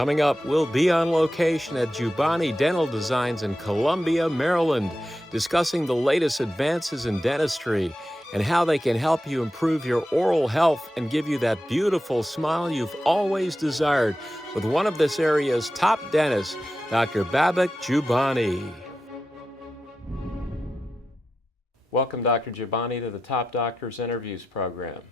Coming up, we'll be on location at Joobbani Dental Designs in Columbia, Maryland, discussing the latest advances in dentistry and how they can help you improve your oral health and give you that beautiful smile you've always desired with one of this area's top dentists, Dr. Babak Joobbani. Welcome, Dr. Joobbani, to the Top Doctors Interviews program.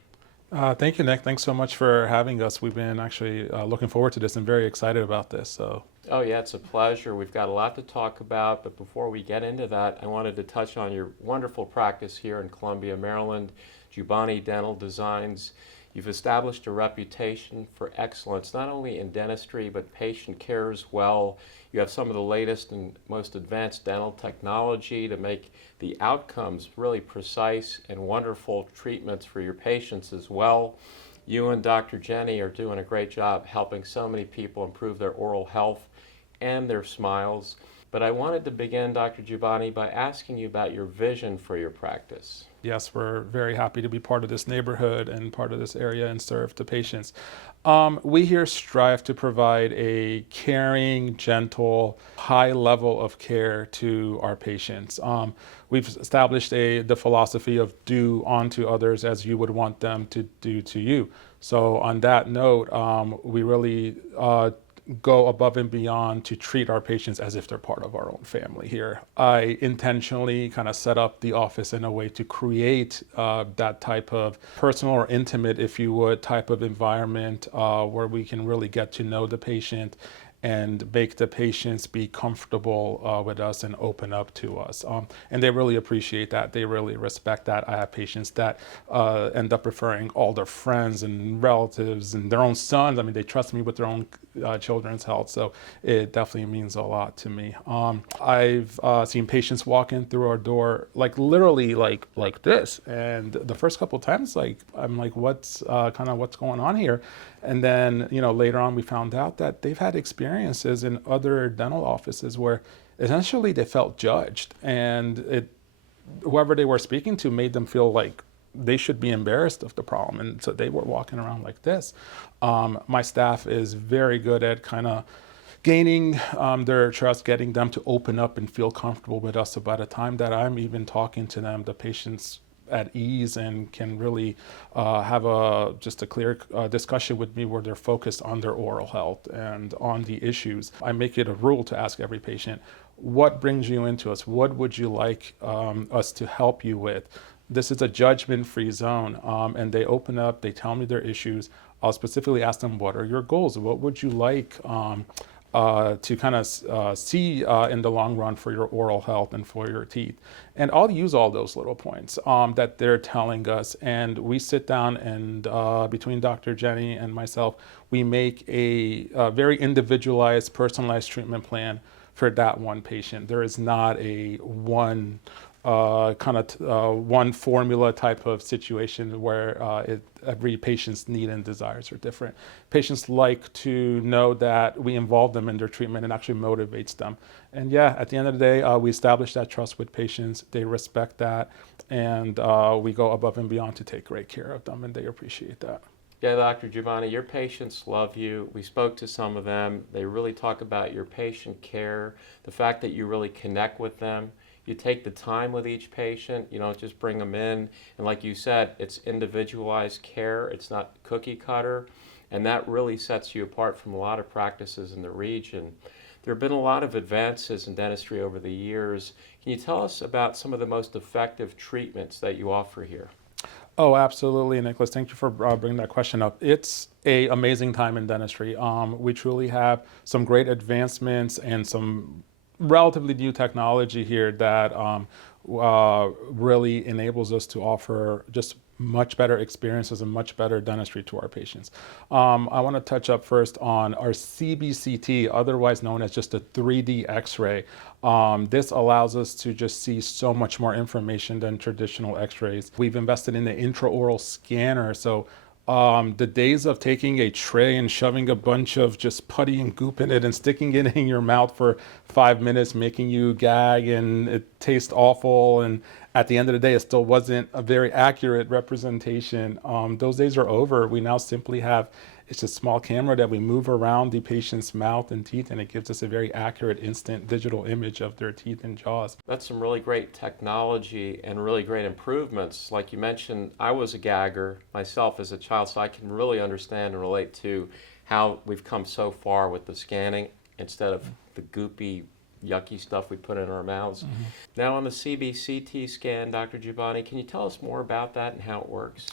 Thank you, Nick. Thanks so much for having us. We've been actually looking forward to this and very excited about this. Oh yeah, it's a pleasure. We've got a lot to talk about, but before we get into that, I wanted to touch on your wonderful practice here in Columbia, Maryland, Joobbani Dental Designs. You've established a reputation for excellence, not only in dentistry, but patient care as well. You have some of the latest and most advanced dental technology to make the outcomes really precise and wonderful treatments for your patients as well. You and Dr. Jenny are doing a great job helping so many people improve their oral health and their smiles. But I wanted to begin, Dr. Joobbani, by asking you about your vision for your practice. Yes, we're very happy to be part of this neighborhood and part of this area and serve the patients. We here strive to provide a caring, gentle, high level of care to our patients. We've established the philosophy of do unto others as you would want them to do to you. So on that note, we really go above and beyond to treat our patients as if they're part of our own family here. I intentionally kind of set up the office in a way to create that type of personal or intimate, if you would, type of environment where we can really get to know the patient and make the patients be comfortable with us and open up to us. And they really appreciate that. They really respect that. I have patients that end up referring all their friends and relatives and their own sons. I mean, they trust me with their own children's health, so it definitely means a lot to me. I've seen patients walk in through our door, like literally like this, and the first couple of times, I'm like, what's going on here? And then, later on we found out that they've had experiences in other dental offices where essentially they felt judged, and whoever they were speaking to made them feel like they should be embarrassed of the problem. And so they were walking around like this. My staff is very good at kind of gaining their trust, getting them to open up and feel comfortable with us. So by the time that I'm even talking to them, the patient's at ease and can really have just a clear discussion with me where they're focused on their oral health and on the issues. I make it a rule to ask every patient, what brings you into us? What would you like us to help you with? This is a judgment-free zone, and they open up, they tell me their issues. I'll specifically ask them, what are your goals? What would you like to kind of see in the long run for your oral health and for your teeth? And I'll use all those little points that they're telling us, and we sit down and between Dr. Jenny and myself, we make a very individualized, personalized treatment plan for that one patient. There is not a one one formula type of situation where every patient's need and desires are different. Patients like to know that we involve them in their treatment and actually motivates them. And yeah, at the end of the day, we establish that trust with patients. They respect that, and we go above and beyond to take great care of them, and they appreciate that. Yeah, Dr. Joobbani, your patients love you. We spoke to some of them. They really talk about your patient care, the fact that you really connect with them. You take the time with each patient. You don't just bring them in. And like you said, it's individualized care. It's not cookie cutter. And that really sets you apart from a lot of practices in the region. There have been a lot of advances in dentistry over the years. Can you tell us about some of the most effective treatments that you offer here? Oh, absolutely, Nicholas. Thank you for bringing that question up. It's an amazing time in dentistry. We truly have some great advancements and some relatively new technology here that really enables us to offer just much better experiences and much better dentistry to our patients. I want to touch up first on our CBCT, otherwise known as just a 3D X-ray. This allows us to just see so much more information than traditional X-rays. We've invested in the intraoral scanner, so the days of taking a tray and shoving a bunch of just putty and goop in it and sticking it in your mouth for 5 minutes, making you gag and it tastes awful, and at the end of the day, it still wasn't a very accurate representation. Those days are over. We now simply have It's a small camera that we move around the patient's mouth and teeth, and it gives us a very accurate instant digital image of their teeth and jaws. That's some really great technology and really great improvements. Like you mentioned, I was a gagger myself as a child, so I can really understand and relate to how we've come so far with the scanning instead of the goopy, yucky stuff we put in our mouths. Now on the CBCT scan, Dr. Joobbani, can you tell us more about that and how it works?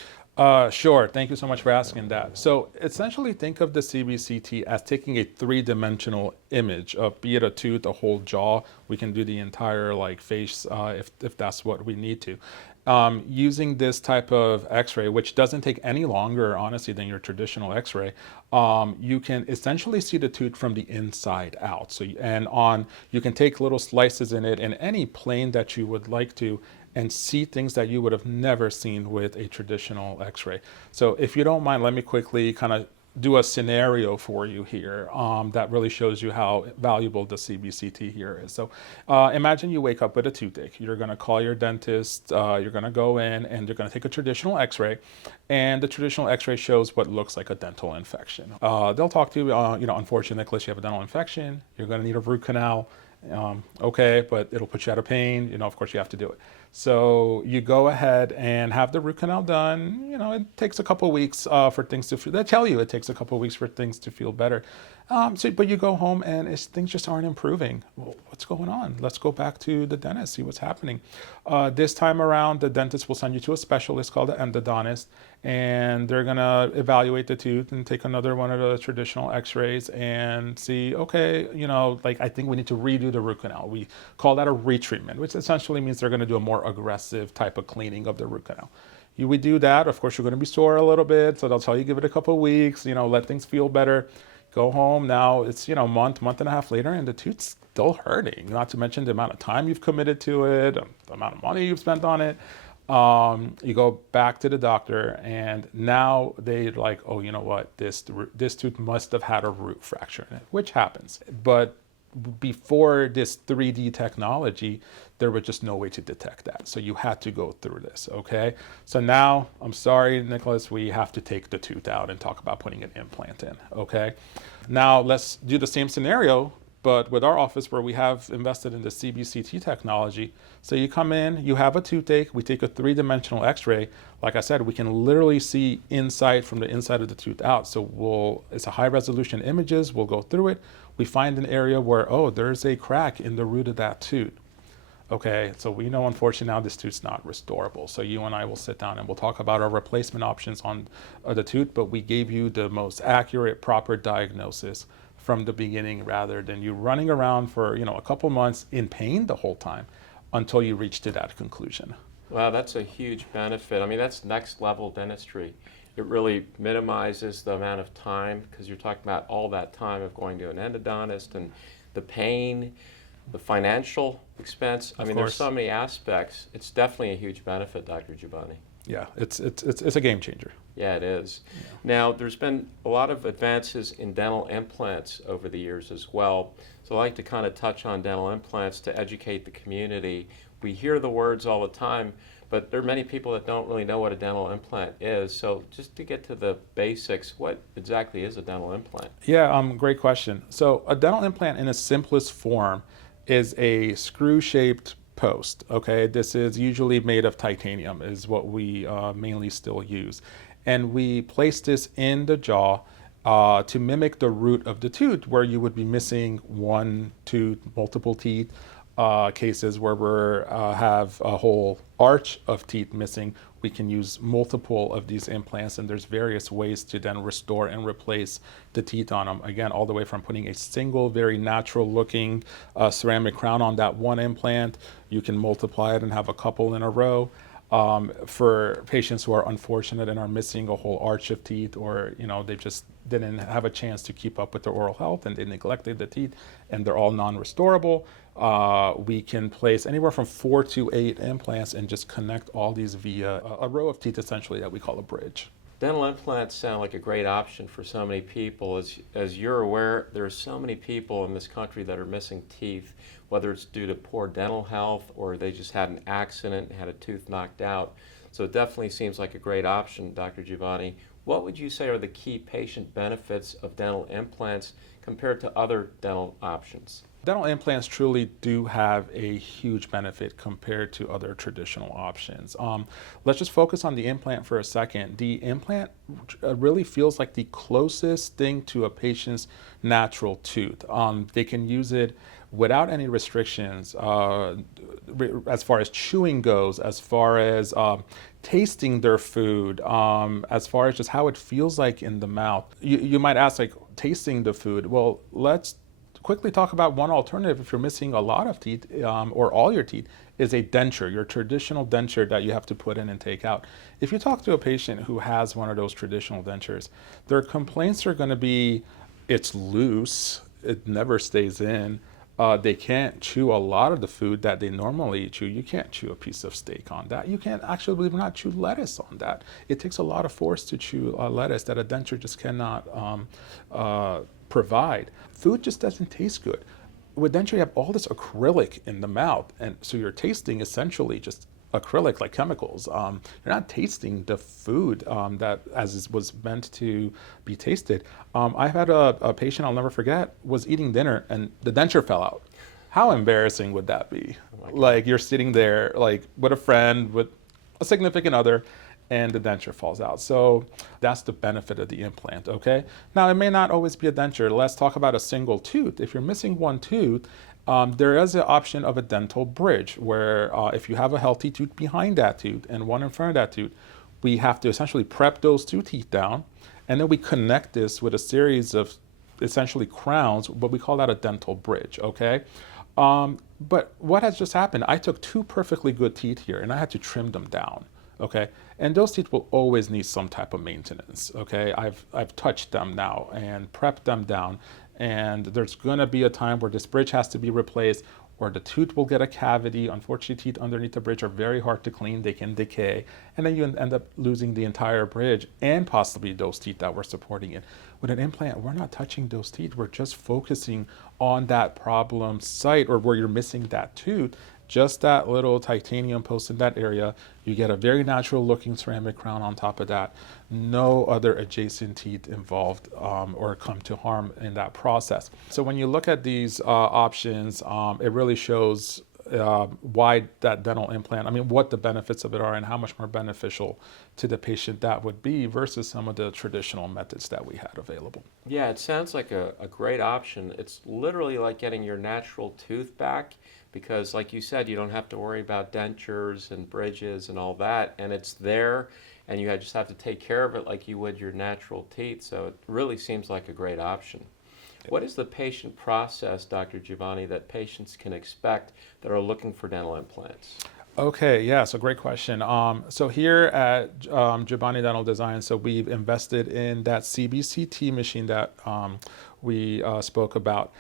Sure. Thank you so much for asking that. So essentially think of the CBCT as taking a three-dimensional image of, be it a tooth, a whole jaw. We can do the entire like face if that's what we need to. Using this type of x-ray, which doesn't take any longer, honestly, than your traditional x-ray, you can essentially see the tooth from the inside out. So, you can take little slices in it in any plane that you would like to, and see things that you would have never seen with a traditional x-ray. So if you don't mind, let me quickly kind of do a scenario for you here that really shows you how valuable the CBCT here is. So imagine you wake up with a toothache. You're gonna call your dentist, you're gonna go in and you're gonna take a traditional x-ray, and the traditional x-ray shows what looks like a dental infection. They'll talk to you, unfortunately, Nicholas, you have a dental infection, you're gonna need a root canal. Okay, but it'll put you out of pain. Of course you have to do it. So you go ahead and have the root canal done. It takes a couple of weeks for things to feel. They tell you it takes a couple of weeks for things to feel better. But you go home and things just aren't improving. Well, what's going on? Let's go back to the dentist, see what's happening. This time around, the dentist will send you to a specialist called an endodontist, and they're gonna evaluate the tooth and take another one of the traditional x-rays and see, okay, I think we need to redo the root canal. We call that a retreatment, which essentially means they're gonna do a more aggressive type of cleaning of the root canal. We do that, of course, you're gonna be sore a little bit, so they'll tell you give it a couple of weeks, let things feel better. Go home, now it's month and a half later, and the tooth's still hurting, not to mention the amount of time you've committed to it, the amount of money you've spent on it. You go back to the doctor, and now they're like, oh, you know what, this tooth must have had a root fracture in it, which happens. But before this 3D technology, there was just no way to detect that. So you had to go through this, okay? So now, I'm sorry, Nicholas, we have to take the tooth out and talk about putting an implant in, okay? Now let's do the same scenario, but with our office where we have invested in the CBCT technology. So you come in, you have a toothache, we take a three-dimensional x-ray. Like I said, we can literally see from the inside of the tooth out. So it's a high-resolution images, we'll go through it. We find an area where, there's a crack in the root of that tooth. Okay, so we know, unfortunately, now this tooth's not restorable. So you and I will sit down and we'll talk about our replacement options on the tooth, but we gave you the most accurate, proper diagnosis from the beginning, rather than you running around for a couple months in pain the whole time until you reach to that conclusion. Wow, that's a huge benefit. I mean, that's next level dentistry. It really minimizes the amount of time, because you're talking about all that time of going to an endodontist and the pain, the financial expense. I mean, there's so many aspects. It's definitely a huge benefit, Dr. Joobbani. Yeah, it's a game changer. Yeah, it is. Yeah. Now, there's been a lot of advances in dental implants over the years as well. So I'd like to kind of touch on dental implants to educate the community. We hear the words all the time, but there are many people that don't really know what a dental implant is. So just to get to the basics, what exactly is a dental implant? Yeah, great question. So a dental implant in its simplest form is a screw-shaped post, okay? This is usually made of titanium, is what we mainly still use. And we place this in the jaw to mimic the root of the tooth, where you would be missing one tooth, multiple teeth, cases where we have a whole arch of teeth missing. We can use multiple of these implants, and there's various ways to then restore and replace the teeth on them. Again, all the way from putting a single, very natural looking ceramic crown on that one implant. You can multiply it and have a couple in a row. For patients who are unfortunate and are missing a whole arch of teeth, or they just didn't have a chance to keep up with their oral health and they neglected the teeth and they're all non-restorable, we can place anywhere from 4 to 8 implants and just connect all these via a row of teeth, essentially, that we call a bridge. Dental implants sound like a great option for so many people. As you're aware, there are so many people in this country that are missing teeth, whether it's due to poor dental health or they just had an accident and had a tooth knocked out. So it definitely seems like a great option, Dr. Joobbani. What would you say are the key patient benefits of dental implants compared to other dental options? Dental implants truly do have a huge benefit compared to other traditional options. Let's just focus on the implant for a second. The implant really feels like the closest thing to a patient's natural tooth. They can use it without any restrictions as far as chewing goes, as far as tasting their food, as far as just how it feels like in the mouth. You might ask, like, tasting the food. Well, let's quickly talk about one alternative if you're missing a lot of teeth or all your teeth is a denture, your traditional denture that you have to put in and take out. If you talk to a patient who has one of those traditional dentures, their complaints are going to be it's loose, it never stays in. They can't chew a lot of the food that they normally chew. You can't chew a piece of steak on that. You can't actually, believe it or not, chew lettuce on that. It takes a lot of force to chew lettuce that a denture just cannot provide. Food just doesn't taste good. With denture, you have all this acrylic in the mouth, and so you're tasting essentially just acrylic, like chemicals. You're not tasting the food that as it was meant to be tasted. I've had a patient I'll never forget was eating dinner and the denture fell out. How embarrassing would that be? Like, you're sitting there like with a friend, with a significant other, and the denture falls out. So that's the benefit of the implant, okay? Now, it may not always be a denture. Let's talk about a single tooth. If you're missing one tooth, there is an option of a dental bridge where if you have a healthy tooth behind that tooth and one in front of that tooth, we have to essentially prep those two teeth down, and then we connect this with a series of essentially crowns, but we call that a dental bridge, okay? But what has just happened, I took two perfectly good teeth here and I had to trim them down. Okay, and those teeth will always need some type of maintenance. Okay, I've touched them now and prepped them down, and there's going to be a time where this bridge has to be replaced, or the tooth will get a cavity. Unfortunately, teeth underneath the bridge are very hard to clean; they can decay, and then you end up losing the entire bridge and possibly those teeth that were supporting it. With an implant, we're not touching those teeth; we're just focusing on that problem site or where you're missing that tooth. Just that little titanium post in that area. You get a very natural looking ceramic crown on top of that. No other adjacent teeth involved or come to harm in that process. So when you look at these options, it really shows why that dental implant, what the benefits of it are and how much more beneficial to the patient that would be versus some of the traditional methods that we had available. Yeah, it sounds like a great option. It's literally like getting your natural tooth back because, like you said, you don't have to worry about dentures and bridges and all that, and it's there, and you just have to take care of it like you would your natural teeth, so it really seems like a great option. What is the patient process, Dr. Joobbani, that patients can expect that are looking for dental implants? Okay, yeah, so great question. So here at Joobbani Dental Designs, so we've invested in that CBCT machine that we spoke about.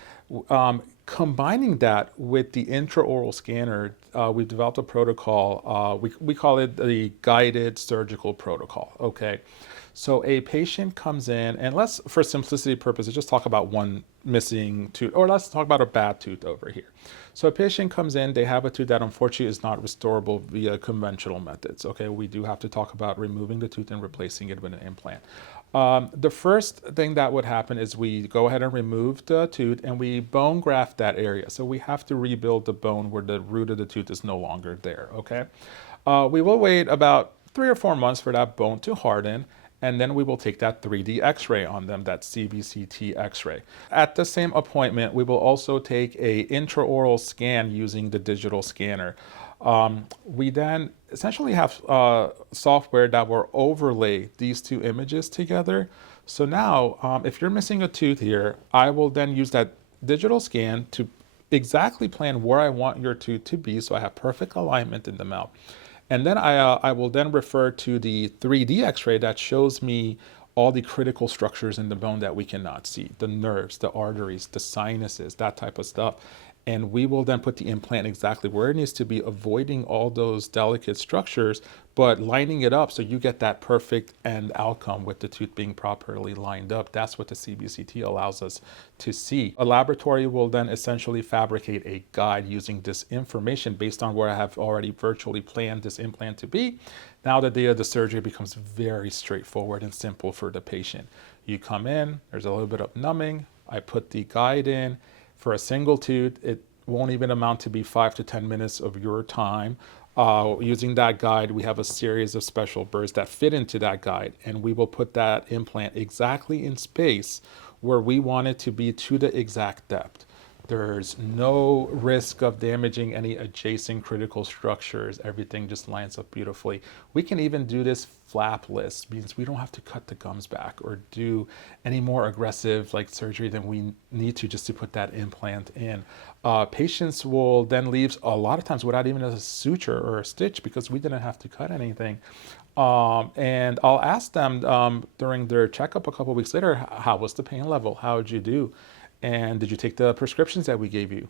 Combining that with the intraoral scanner, we've developed a protocol. We call it the guided surgical protocol, okay? So a patient comes in, and let's, for simplicity purposes, just talk about one missing tooth, or let's talk about a bad tooth over here. So a patient comes in, they have a tooth that unfortunately is not restorable via conventional methods, okay? We do have to talk about removing the tooth and replacing it with an implant. The first thing that would happen is we go ahead and remove the tooth and we bone graft that area. So we have to rebuild the bone where the root of the tooth is no longer there, okay? We will wait about 3 or 4 months for that bone to harden, and then we will take that 3D x-ray on them, that CBCT x-ray. At the same appointment, we will also take a intraoral scan using the digital scanner. We then essentially have software that will overlay these two images together. So now, if you're missing a tooth here, I will then use that digital scan to exactly plan where I want your tooth to be so I have perfect alignment in the mouth. And then I will then refer to the 3D x-ray that shows me all the critical structures in the bone that we cannot see, the nerves, the arteries, the sinuses, that type of stuff. and we will then put the implant exactly where it needs to be, avoiding all those delicate structures, but lining it up so you get that perfect end outcome with the tooth being properly lined up. That's what the CBCT allows us to see. A laboratory will then essentially fabricate a guide using this information based on where I have already virtually planned this implant to be. Now the day of the surgery becomes very straightforward and simple for the patient. You come in, there's a little bit of numbing, I put the guide in. For a single tooth, it won't even amount to be 5 to 10 minutes of your time. Using that guide, we have a series of special burrs that fit into that guide, and we will put that implant exactly in space where we want it to be to the exact depth. There's no risk of damaging any adjacent critical structures. Everything just lines up beautifully. We can even do this flapless, means we don't have to cut the gums back or do any more aggressive like surgery than we need to just to put that implant in. Patients will then leave a lot of times without even a suture or a stitch because we didn't have to cut anything. And I'll ask them during their checkup a couple of weeks later, how was the pain level? How did you do? And did you take the prescriptions that we gave you?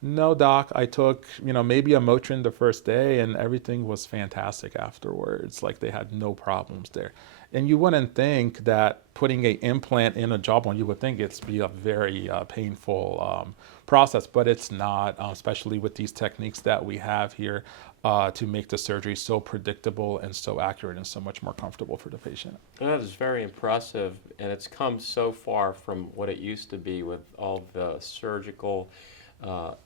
No, doc, I took, maybe a Motrin the first day and everything was fantastic afterwards. Like they had no problems there. And you wouldn't think that putting an implant in a jawbone, you would think it's be a very painful process, but it's not, especially with these techniques that we have here to make the surgery so predictable and so accurate and so much more comfortable for the patient. That is very impressive, and it's come so far from what it used to be with all the surgical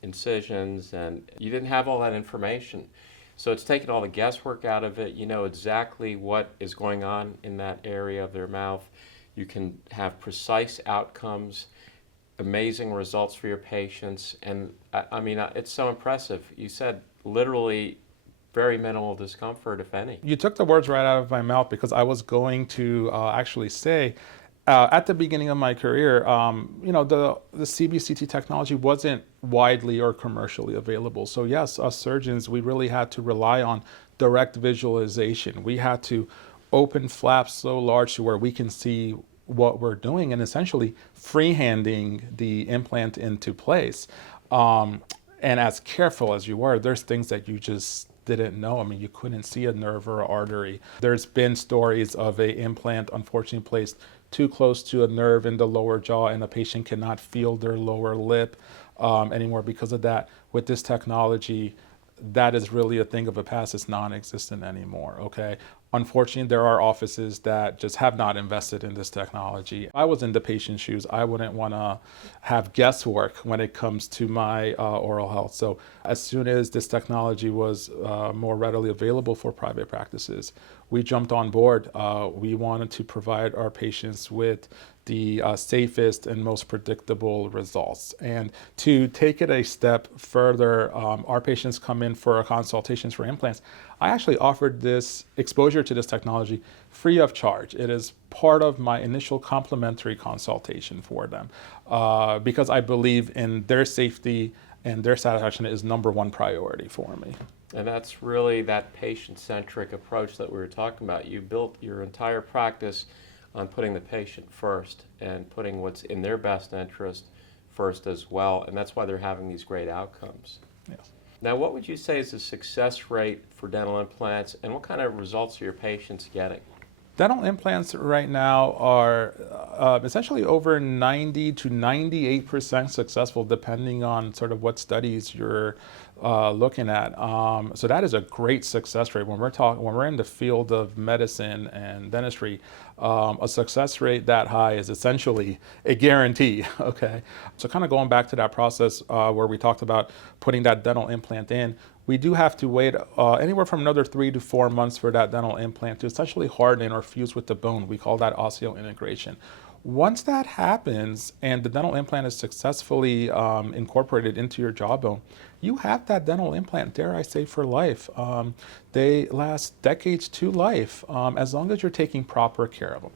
incisions, and you didn't have all that information. So it's taken all the guesswork out of it. You know exactly what is going on in that area of their mouth. You can have precise outcomes, amazing results for your patients, and I mean, it's so impressive. You said literally very minimal discomfort, if any. You took the words right out of my mouth because I was going to actually say, at the beginning of my career, the CBCT technology wasn't widely or commercially available. So yes, us surgeons, we really had to rely on direct visualization. We had to open flaps so large to where we can see what we're doing and essentially freehanding the implant into place. And as careful as you were, there's things that you just didn't know. I mean, you couldn't see a nerve or an artery. There's been stories of an implant unfortunately placed too close to a nerve in the lower jaw and the patient cannot feel their lower lip anymore because of that. With this technology, that is really a thing of the past. It's non-existent anymore, okay? Unfortunately, there are offices that just have not invested in this technology. I was in the patient's shoes. I wouldn't want to have guesswork when it comes to my oral health. So as soon as this technology was more readily available for private practices, we jumped on board. We wanted to provide our patients with the safest and most predictable results. And to take it a step further, our patients come in for consultations for implants. I actually offered this exposure to this technology free of charge. It is part of my initial complimentary consultation for them because I believe in their safety and their satisfaction is number one priority for me. And that's really that patient-centric approach that we were talking about. You built your entire practice on putting the patient first and putting what's in their best interest first as well, and that's why they're having these great outcomes. Yes. Now, what would you say is the success rate for dental implants, and what kind of results are your patients getting? Dental implants right now are essentially over 90 to 98% successful, depending on sort of what studies you're looking at. So that is a great success rate. When we're in the field of medicine and dentistry, a success rate that high is essentially a guarantee. Okay. So kind of going back to that process where we talked about putting that dental implant in. We do have to wait anywhere from another 3 to 4 months for that dental implant to essentially harden or fuse with the bone. We call that osseointegration. Once that happens and the dental implant is successfully incorporated into your jawbone, you have that dental implant, dare I say, for life. They last decades to life as long as you're taking proper care of them.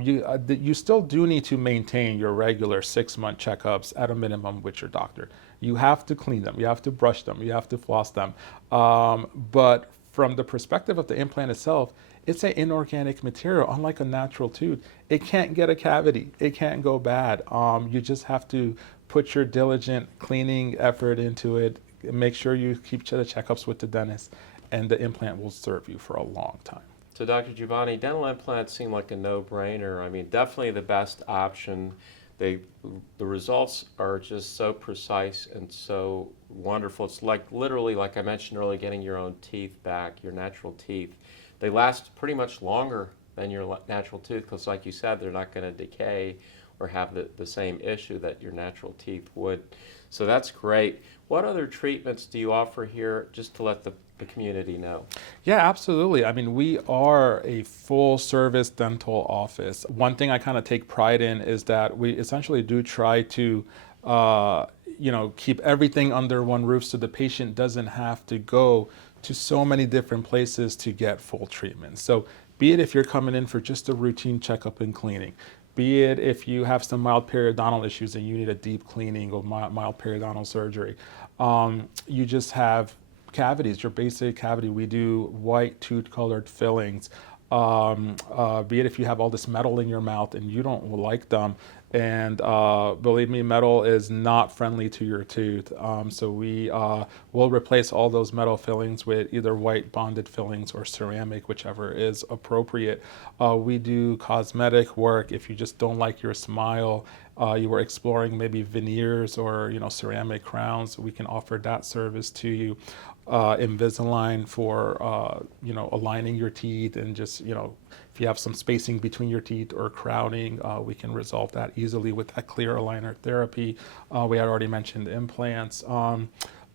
You still do need to maintain your regular 6-month checkups at a minimum with your doctor. You have to clean them, you have to brush them, you have to floss them. But from the perspective of the implant itself, it's an inorganic material, unlike a natural tooth. It can't get a cavity, it can't go bad. You just have to put your diligent cleaning effort into it. Make sure you keep the checkups with the dentist, and the implant will serve you for a long time. So Dr. Joobbani, dental implants seem like a no-brainer. I mean, definitely the best option. The results are just so precise and so wonderful. It's like literally, like I mentioned earlier, getting your own teeth back, your natural teeth. They last pretty much longer than your natural tooth because, like you said, they're not going to decay or have the same issue that your natural teeth would. So that's great. What other treatments do you offer here, just to let the community know? Yeah, absolutely. I mean, we are a full service dental office. One thing I kind of take pride in is that we essentially do try to keep everything under one roof so the patient doesn't have to go to so many different places to get full treatment. So be it if you're coming in for just a routine checkup and cleaning, be it if you have some mild periodontal issues and you need a deep cleaning or mild periodontal surgery, you just have cavities, your basic cavity. We do white tooth colored fillings. Be it if you have all this metal in your mouth and you don't like them, and believe me, metal is not friendly to your tooth. So we will replace all those metal fillings with either white bonded fillings or ceramic, whichever is appropriate. We do cosmetic work. If you just don't like your smile, you were exploring maybe veneers or ceramic crowns, we can offer that service to you. Invisalign for aligning your teeth, and just if you have some spacing between your teeth or crowding, we can resolve that easily with that clear aligner therapy. We had already mentioned implants.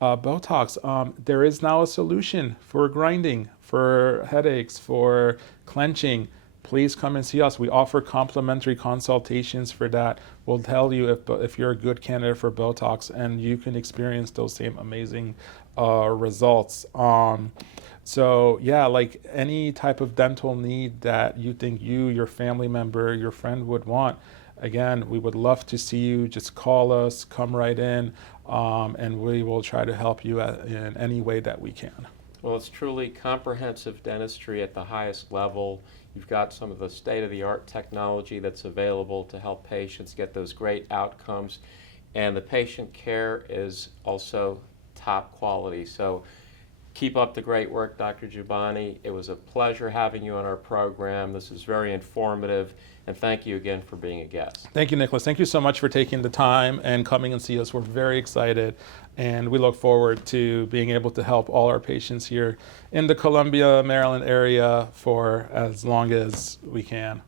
Botox, there is now a solution for grinding, for headaches, for clenching. Please come and see us. We offer complimentary consultations for that. We'll tell you if you're a good candidate for Botox, and you can experience those same amazing results. So yeah, like any type of dental need that you think your family member, your friend would want, again, we would love to see you. Just call us, come right in, and we will try to help you in any way that we can. Well, it's truly comprehensive dentistry at the highest level. You've got some of the state-of-the-art technology that's available to help patients get those great outcomes, and the patient care is also top quality. So keep up the great work, Dr. Joobbani. It was a pleasure having you on our program. This is very informative, and thank you again for being a guest. Thank you, Nicholas. Thank you so much for taking the time and coming and see us. We're very excited, and we look forward to being able to help all our patients here in the Columbia, Maryland area for as long as we can.